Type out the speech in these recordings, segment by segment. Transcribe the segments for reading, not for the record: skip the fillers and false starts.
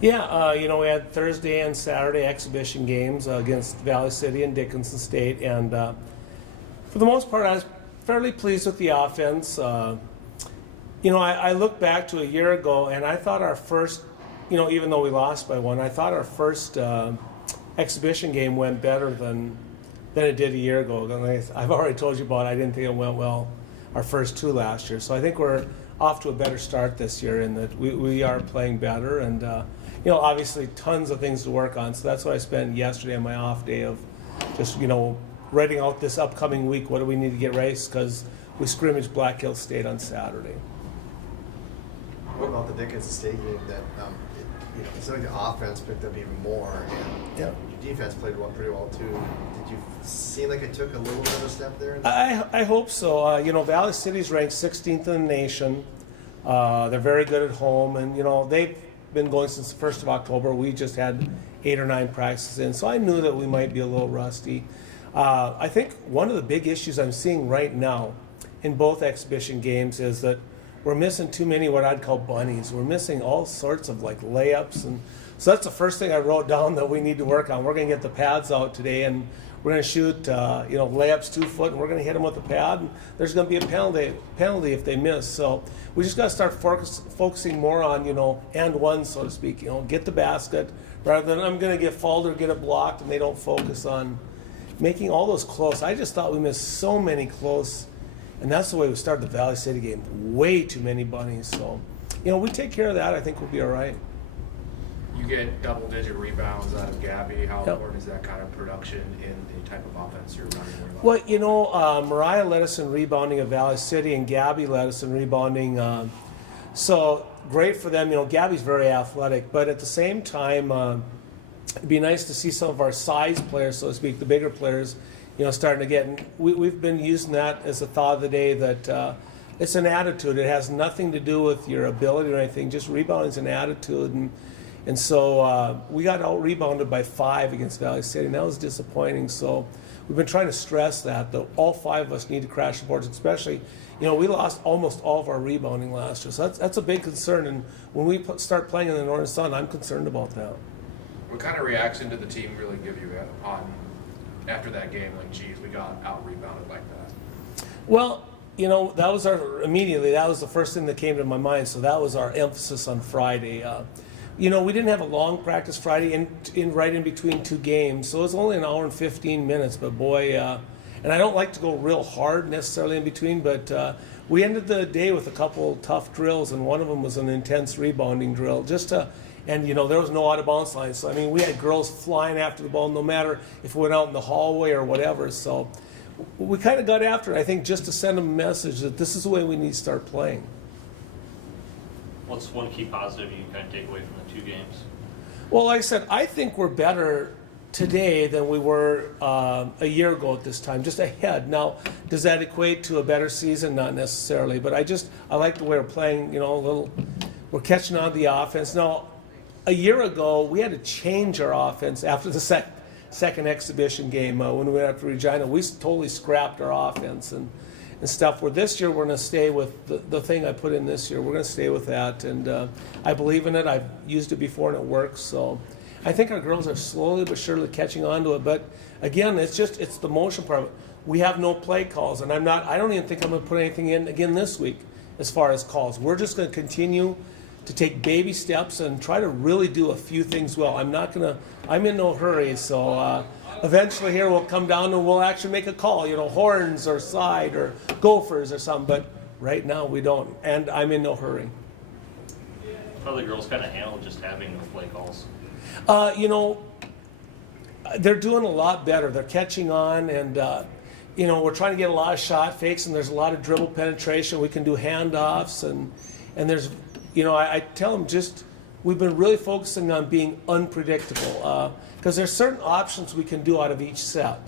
Yeah, we had Thursday and Saturday exhibition games against Valley City and Dickinson State, and for the most part, I was fairly pleased with the offense. I look back to a year ago, and I thought our first, even though we lost by one, I thought our first exhibition game went better than it did a year ago. And I've already told you about it. I didn't think it went well our first two last year. So I think we're off to a better start this year in that we are playing better. And, obviously tons of things to work on. So that's what I spent yesterday on my off day of just, writing out this upcoming week. What do we need to get raced? Because we scrimmage Black Hill State on Saturday. What about the Dickinson State game that, it seemed like the offense picked up even more and your defense played pretty well too. Did you seem like it took a little bit of a step there? I hope so. Valley City's ranked 16th in the nation. They're very good at home, and, they've been going since the 1st of October. We just had 8 or 9 practices in, so I knew that we might be a little rusty. I think one of the big issues I'm seeing right now in both exhibition games is that we're missing too many what I'd call bunnies. We're missing all sorts of layups, and so that's the first thing I wrote down that we need to work on. We're going to get the pads out today, and we're going to shoot layups 2 foot, and we're going to hit them with the pad. And there's going to be a penalty if they miss. So we just got to start focusing more on and one, so to speak. Get the basket rather than I'm going to get fouled or get it blocked, and they don't focus on making all those close. I just thought we missed so many close. And that's the way we started the Valley City game. Way too many bunnies. So, we take care of that. I think we'll be all right. You get double-digit rebounds out of Gabby. How important is that kind of production in the type of offense you're running? Well, Mariah led us in rebounding at Valley City, and Gabby led us in rebounding. So great for them. Gabby's very athletic, but at the same time, it'd be nice to see some of our size players, so to speak, the bigger players, starting to get. And we've been using that as a thought of the day that it's an attitude. It has nothing to do with your ability or anything. Just rebounding is an attitude. And so we got out-rebounded by 5 against Valley City, and that was disappointing. So we've been trying to stress that all 5 of us need to crash the boards, especially, we lost almost all of our rebounding last year. So that's a big concern. And when we start playing in the Northern Sun, I'm concerned about that. What kind of reaction did the team really give you after that game? Geez, we got out-rebounded like that. Well, that was that was the first thing that came to my mind. So that was our emphasis on Friday. We didn't have a long practice Friday right in between 2 games, so it was only an hour and 15 minutes. But boy, and I don't like to go real hard necessarily in between, but we ended the day with a couple tough drills, and one of them was an intense rebounding drill, and there was no out of bounds line. So we had girls flying after the ball, no matter if it went out in the hallway or whatever. So we kind of got after it, I think, just to send them a message that this is the way we need to start playing. What's one key positive you can take away from the 2 games? Well, like I said, I think we're better today than we were a year ago at this time, just ahead. Now, does that equate to a better season? Not necessarily, but I like the way we're playing, we're catching on the offense. Now, a year ago, we had to change our offense after the second exhibition game when we went up to Regina. We totally scrapped our offense and stuff. Where this year we're going to stay with the thing I put in this year. We're going to stay with that, and I believe in it. I've used it before and it works. So I think our girls are slowly but surely catching on to it. But again, it's the motion part of it. We have no play calls, and I don't even think I'm going to put anything in again this week as far as calls. We're just going to continue to take baby steps and try to really do a few things well. I'm in no hurry, so eventually here we'll come down and we'll actually make a call, horns or side or gophers or something, but right now we don't, and I'm in no hurry. How do the girls kind of handle just having no play calls? They're doing a lot better. They're catching on, and we're trying to get a lot of shot fakes, and there's a lot of dribble penetration. We can do handoffs, and there's, I tell them we've been really focusing on being unpredictable because there's certain options we can do out of each set.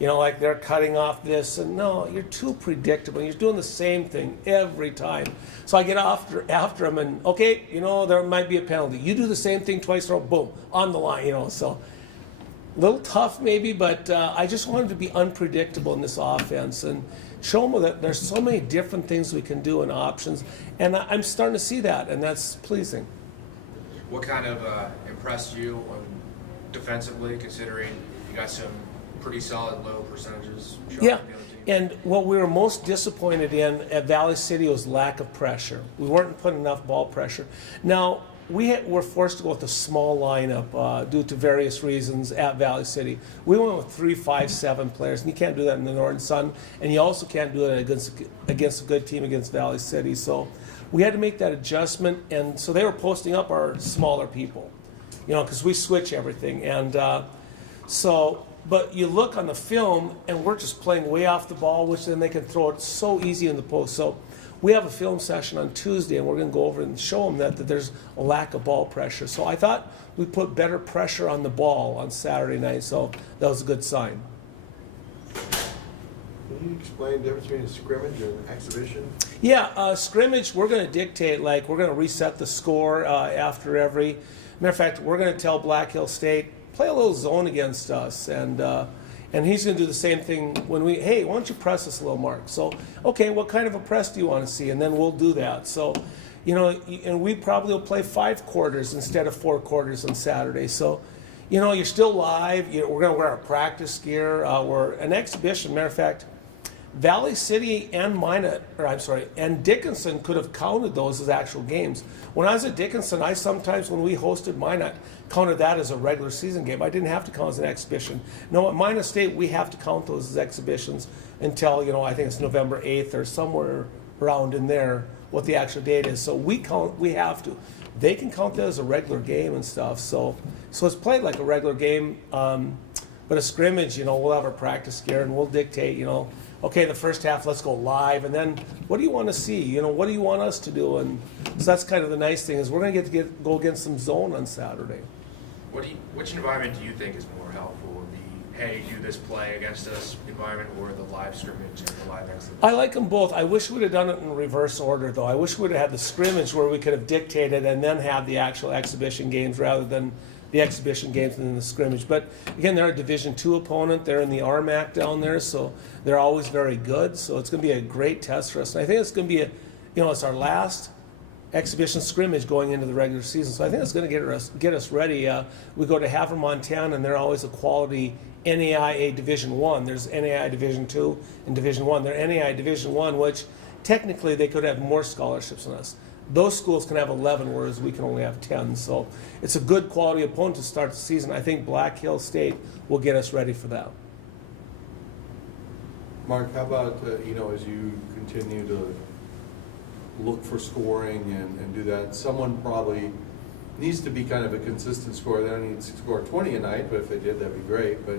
Like they're cutting off this, and no, you're too predictable. You're doing the same thing every time. So I get after them, and okay, there might be a penalty. You do the same thing twice in a row, boom, on the line. So a little tough maybe, but I just wanted to be unpredictable in this offense and show them that there's so many different things we can do and options, and I'm starting to see that, and that's pleasing. What kind of impressed you defensively, considering you got some pretty solid low percentages showing Yeah, from the other team? and what we were most disappointed in at Valley City was lack of pressure. We weren't putting enough ball pressure. Now, were forced to go with a small lineup due to various reasons at Valley City. We went with 3, 5, 7 players, and you can't do that in the Northern Sun, and you also can't do it against a good team against Valley City. So we had to make that adjustment, and so they were posting up our smaller people, because we switch everything. And but you look on the film, and we're just playing way off the ball, which then they can throw it so easy in the post. So we have a film session on Tuesday, and we're going to go over and show them that there's a lack of ball pressure. So I thought we put better pressure on the ball on Saturday night, so that was a good sign. Can you explain the difference between a scrimmage and an exhibition? Yeah, scrimmage, we're going to dictate, like we're going to reset the score after every. Matter of fact, we're going to tell Black Hill State, play a little zone against us, and he's going to do the same thing when hey, why don't you press us a little, Mark? So, okay, what kind of a press do you want to see? And then we'll do that. So, and we probably will play 5 quarters instead of 4 quarters on Saturday. So, you're still live. We're going to wear our practice gear. We're an exhibition. Matter of fact, Valley City and Dickinson could have counted those as actual games. When I was at Dickinson, I sometimes, when we hosted Minot, counted that as a regular season game. I didn't have to count as an exhibition. No, at Minot State, we have to count those as exhibitions until, I think it's November 8th or somewhere around in there, what the actual date is. So we have to. They can count that as a regular game and stuff. So it's played like a regular game. But a scrimmage, we'll have our practice gear and we'll dictate, okay, the first half, let's go live, and then what do you want to see? What do you want us to do? And so that's kind of the nice thing is we're going to go against some zone on Saturday. Which environment do you think is more helpful? Would be, hey, do this play against us environment, or the live scrimmage and the live exhibition? I like them both. I wish we would have done it in reverse order, though. I wish we would have had the scrimmage where we could have dictated and then have the actual exhibition games rather than the exhibition games and then the scrimmage. But again, they're a Division II opponent. They're in the RMAC down there, so they're always very good. So it's going to be a great test for us. And I think it's going to be it's our last exhibition scrimmage going into the regular season. So I think it's going to get us ready. We go to Havre, Montana, and they're always a quality NAIA Division I. There's NAIA Division II and Division I. They're NAIA Division I, which technically they could have more scholarships than us. Those schools can have 11, whereas we can only have 10. So it's a good quality opponent to start the season. I think Black Hill State will get us ready for that. Mark, how about, as you continue to look for scoring and do that, someone probably needs to be kind of a consistent scorer. They don't need to score 20 a night, but if they did, that'd be great. But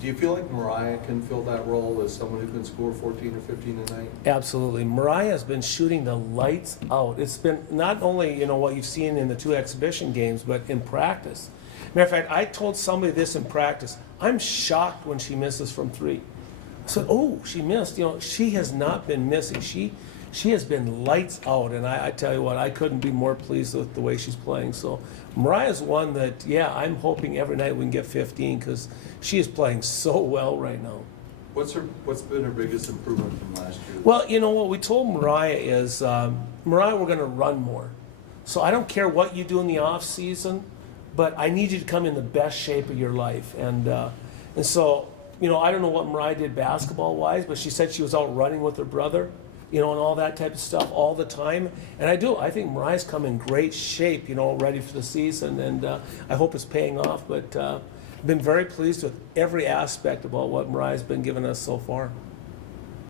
do you feel like Mariah can fill that role as someone who can score 14 or 15 a night? Absolutely. Mariah has been shooting the lights out. It's been not only, what you've seen in the 2 exhibition games, but in practice. Matter of fact, I told somebody this in practice. I'm shocked when she misses from 3. I said, oh, she missed. She has not been missing. She has been lights out, and I tell you what, I couldn't be more pleased with the way she's playing. So Mariah's one that, I'm hoping every night we can get 15 because she is playing so well right now. What's been her biggest improvement from last year? Well, what we told Mariah is, Mariah, we're going to run more. So I don't care what you do in the off season, but I need you to come in the best shape of your life. And so, I don't know what Mariah did basketball-wise, but she said she was out running with her brother, and all that type of stuff all the time. And I think Mariah's come in great shape, ready for the season, and I hope it's paying off. But I've been very pleased with every aspect about what Mariah's been giving us so far.